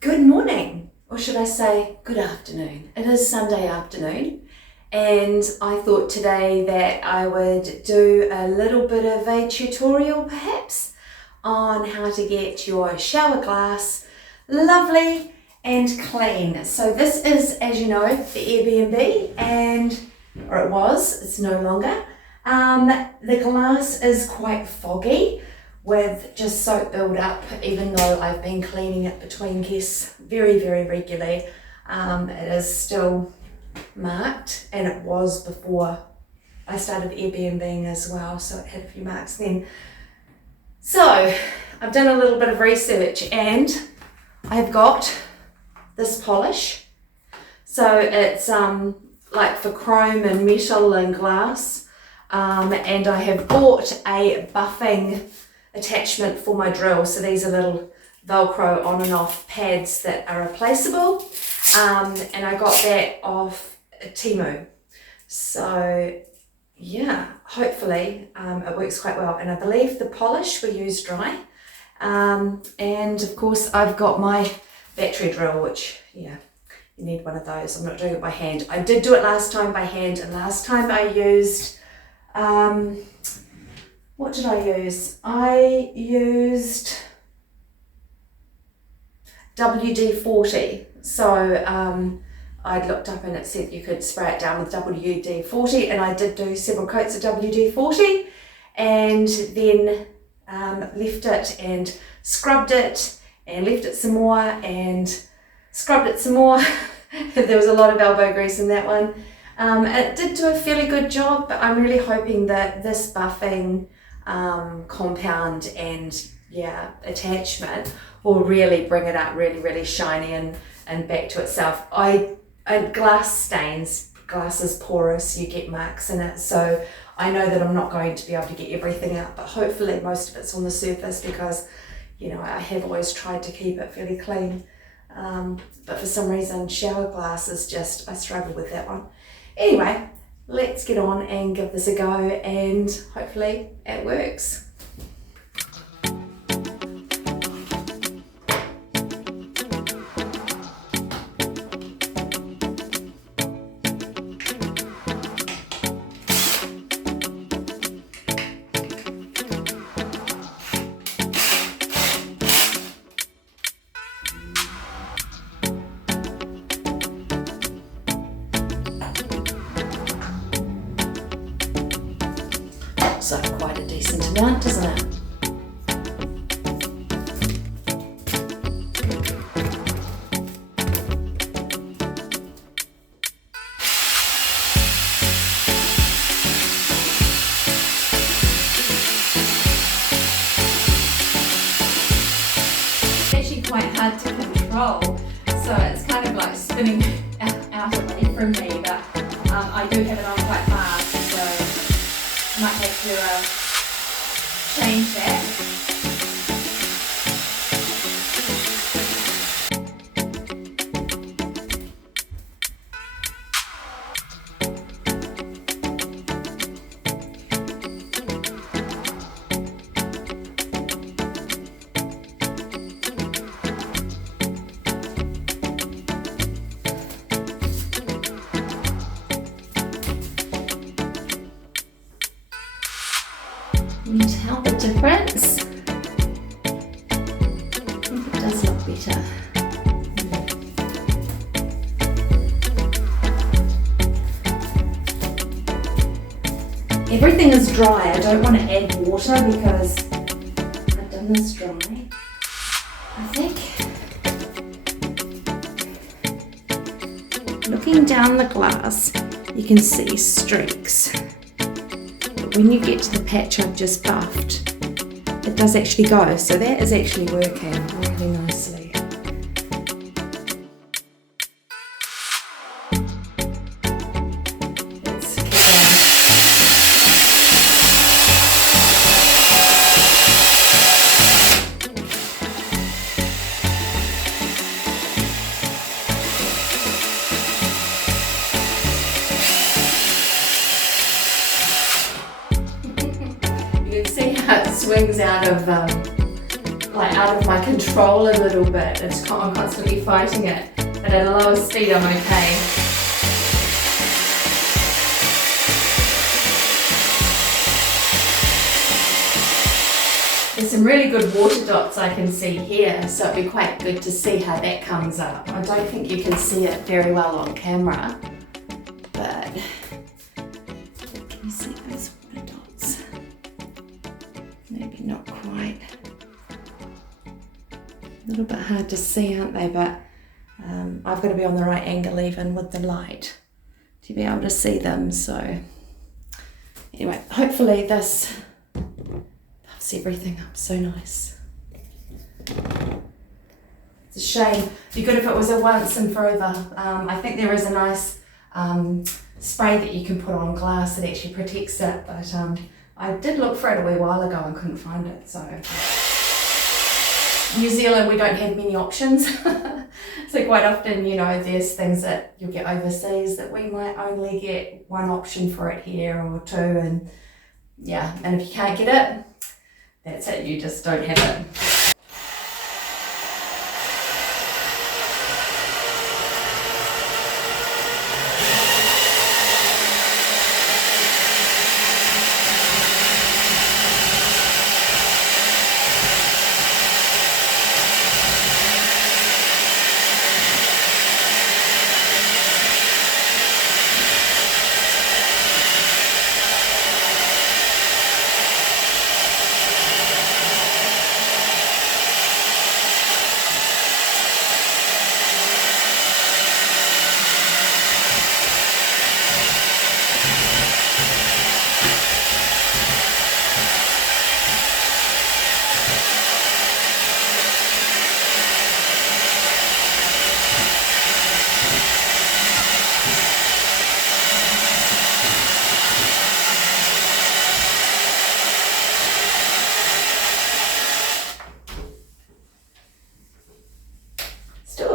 Good morning, or should I say good afternoon. It is Sunday afternoon, and I thought today that I would do a little bit of a tutorial perhaps on how to get your shower glass lovely and clean. So this is, as you know, the Airbnb, or it was, it's no longer. The glass is quite foggy with just soap build up, even though I've been cleaning it between guests very, very regularly. It is still marked, and it was before I started Airbnb as well, so it had a few marks then. So I've done a little bit of research and I've got this polish. So it's like for chrome and metal and glass, and I have bought a buffing attachment for my drill. So these are little Velcro on and off pads that are replaceable, and I got that off Temu. So yeah, hopefully it works quite well, and I believe the polish we use dry, and of course I've got my battery drill, which you need one of those. I'm not doing it by hand. I did do it last time by hand, and last time I used what did I use? I used WD-40. So I'd looked up and it said you could spray it down with WD-40, and I did do several coats of WD-40 and then left it and scrubbed it and left it some more and scrubbed it some more. There was a lot of elbow grease in that one. It did do a fairly good job, but I'm really hoping that this buffing compound and attachment will really bring it up really shiny and back to itself. Glass stains, glass is porous, you get marks in it, so I know that I'm not going to be able to get everything out, but hopefully most of it's on the surface, because I have always tried to keep it fairly clean, but for some reason shower glass is just, I struggle with that one. Anyway, let's get on and give this a go, and hopefully it works. Looks like quite a decent amount, doesn't it? It's actually quite hard to control, so it's kind of like spinning out away from me, but I do have it on quite fast, so might have to change that. Can you tell the difference? I think it does look better. Everything is dry. I don't want to add water because I've done this dry. I think looking down the glass, you can see streaks. When you get to the patch I've just buffed, it does actually go, so that is actually working really nicely. Let's keep going. swings out of my control a little bit. I'm constantly fighting it, but at a lower speed I'm okay. There's some really good water dots I can see here, so it'd be quite good to see how that comes up. I don't think you can see it very well on camera, but can you see those water dots? Maybe not quite. A little bit hard to see, aren't they? But I've got to be on the right angle even with the light to be able to see them. So anyway, hopefully this puffs everything up so nice. It's a shame. It'd be good if it was a once and forever. I think there is a nice spray that you can put on glass that actually protects it, but I did look for it a wee while ago and couldn't find it. So New Zealand, we don't have many options. So quite often, you know, there's things that you'll get overseas that we might only get one option for it here or two, and yeah, and if you can't get it, that's it, you just don't have it.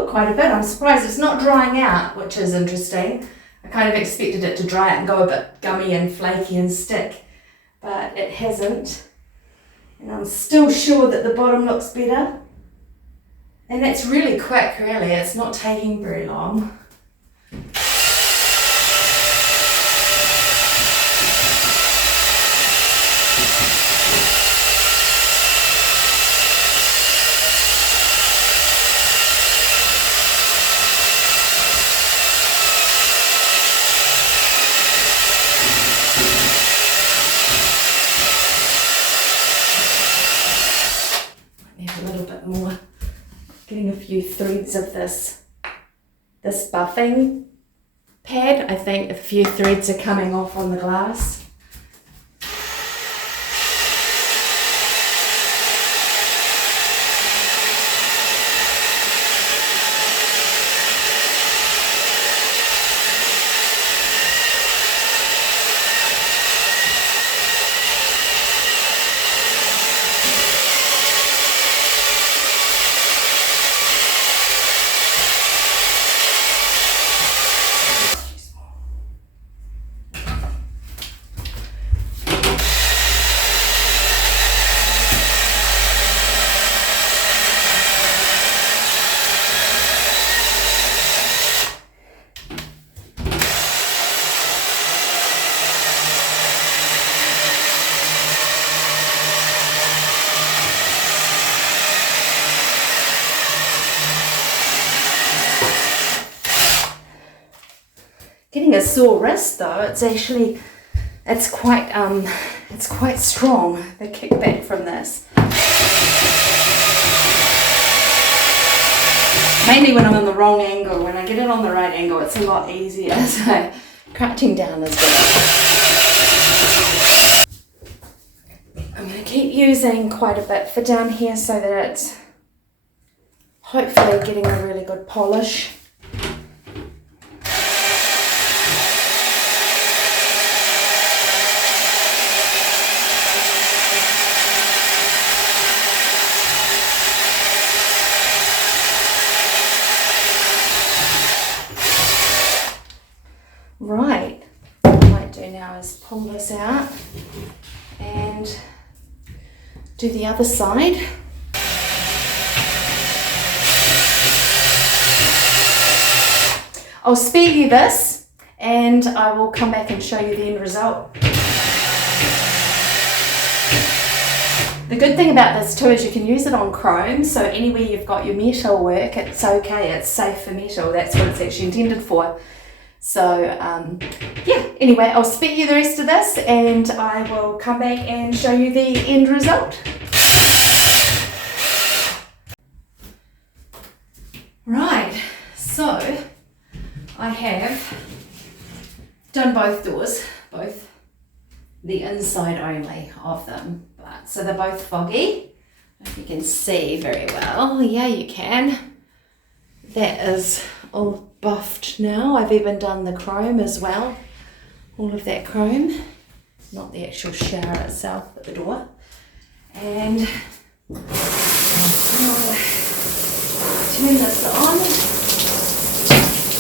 Quite a bit. I'm surprised it's not drying out, which is interesting. I kind of expected it to dry out and go a bit gummy and flaky and stick, but it hasn't. And I'm still sure that the bottom looks better. And that's really quick, really. It's not taking very long. More, getting a few threads of this buffing pad. I think a few threads are coming off on the glass. Getting a sore wrist though, it's quite strong, the kickback from this. Mainly when I'm on the wrong angle. When I get it on the right angle, it's a lot easier, so crouching down is good. I'm going to keep using quite a bit for down here so that it's hopefully getting a really good polish. Right, what I might do now is pull this out and do the other side. I'll spare you this and I will come back and show you the end result. The good thing about this too is you can use it on chrome, so anywhere you've got your metal work, it's okay, it's safe for metal, that's what it's actually intended for. So yeah, anyway, I'll spare you the rest of this and I will come back and show you the end result. Right, so I have done both doors, both the inside only of them, but so they're both foggy. I don't know if you can see very well. Yeah, you can. That is all buffed now. I've even done the chrome as well, all of that chrome, not the actual shower itself, but the door. And I'll turn this on,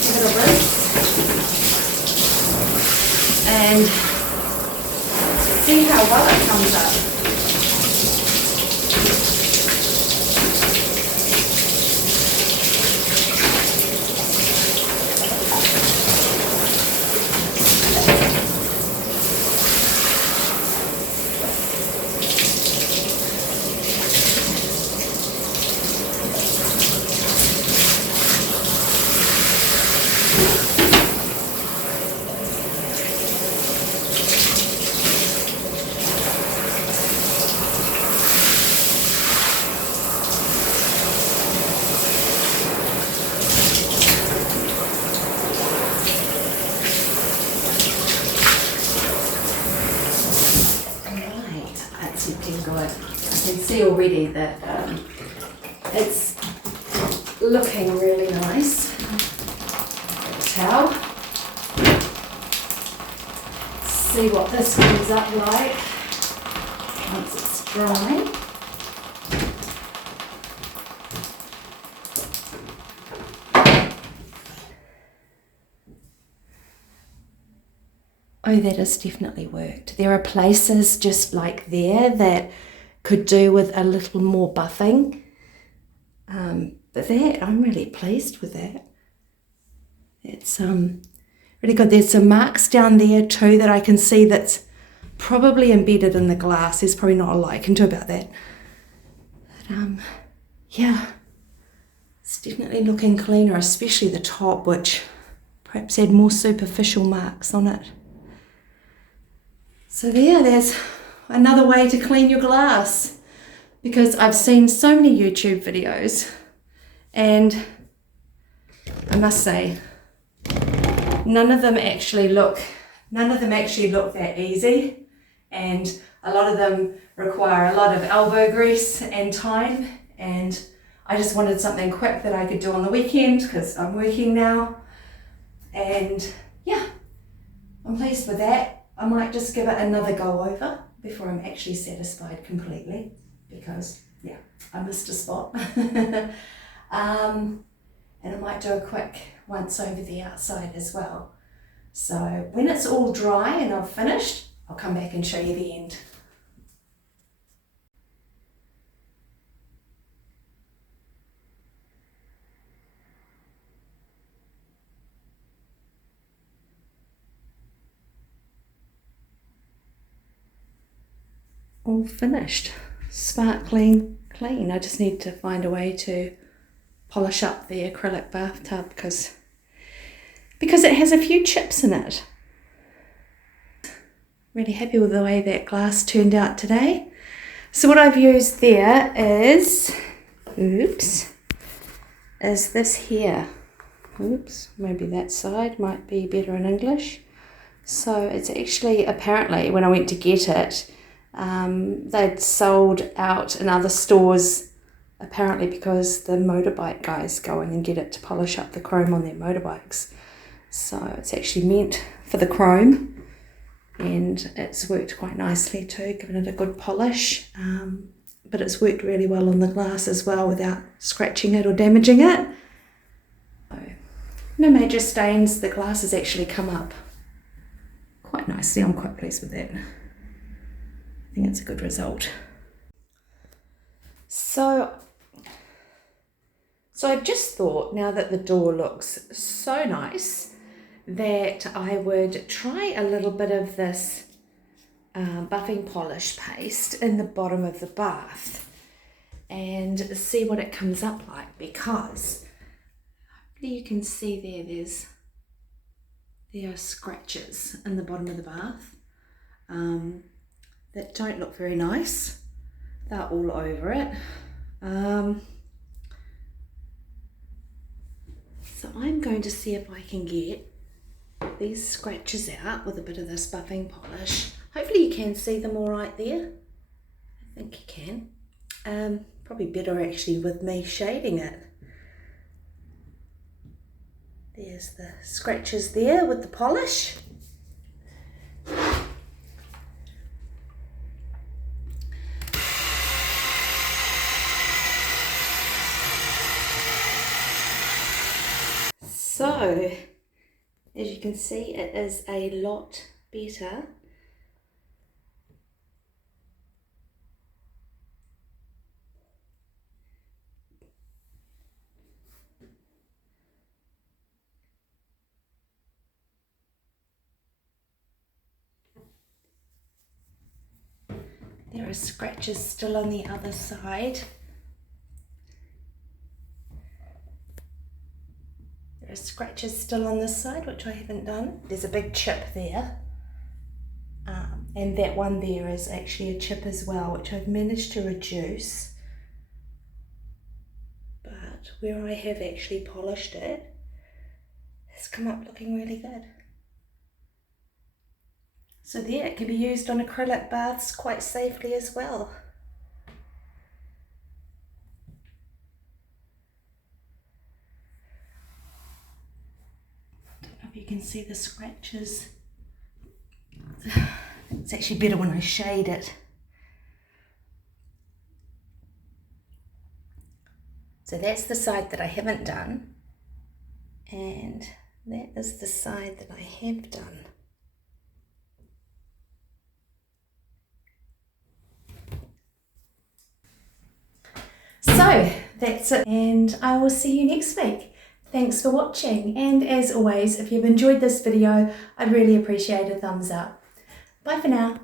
give it a rinse, and see how well it comes up. Good. I can see already that it's looking really nice. Towel. See what this comes up like once it's dry. Oh, that has definitely worked. There are places just like there that could do with a little more buffing. But that, I'm really pleased with that. It's really good. There's some marks down there too that I can see that's probably embedded in the glass. There's probably not a lot I can do about that. But yeah, it's definitely looking cleaner, especially the top, which perhaps had more superficial marks on it. So there's another way to clean your glass, because I've seen so many YouTube videos and I must say none of them actually look that easy, and a lot of them require a lot of elbow grease and time, and I just wanted something quick that I could do on the weekend because I'm working now. And yeah, I'm pleased with that. I might just give it another go over before I'm actually satisfied completely, because yeah, I missed a spot. And I might do a quick once over the outside as well. So when it's all dry and I've finished, I'll come back and show you the end. All finished, sparkling clean. I just need to find a way to polish up the acrylic bathtub because it has a few chips in it. Really happy with the way that glass turned out today. So what I've used there is this here. Oops, maybe that side might be better in English. So it's actually, apparently when I went to get it, they'd sold out in other stores, apparently because the motorbike guys go in and get it to polish up the chrome on their motorbikes. So it's actually meant for the chrome, and it's worked quite nicely too, given it a good polish. But it's worked really well on the glass as well without scratching it or damaging it. So, no major stains. The glass has actually come up quite nicely. I'm quite pleased with that. I think it's a good result. So I've just thought, now that the door looks so nice, that I would try a little bit of this buffing polish paste in the bottom of the bath and see what it comes up like, because hopefully you can see there are scratches in the bottom of the bath that don't look very nice. They're all over it. So I'm going to see if I can get these scratches out with a bit of this buffing polish. Hopefully you can see them all right there. I think you can. Probably better actually with me shading it. There's the scratches there with the polish. So, as you can see, it is a lot better. There are scratches still on the other side. There are scratches still on this side, which I haven't done. There's a big chip there. And that one there is actually a chip as well, which I've managed to reduce. But where I have actually polished it, it's come up looking really good. So there, it can be used on acrylic baths quite safely as well. I don't know if you can see the scratches. It's actually better when I shade it. So that's the side that I haven't done, and that is the side that I have done. So that's it, and I will see you next week. Thanks for watching, and as always, if you've enjoyed this video, I'd really appreciate a thumbs up. Bye for now.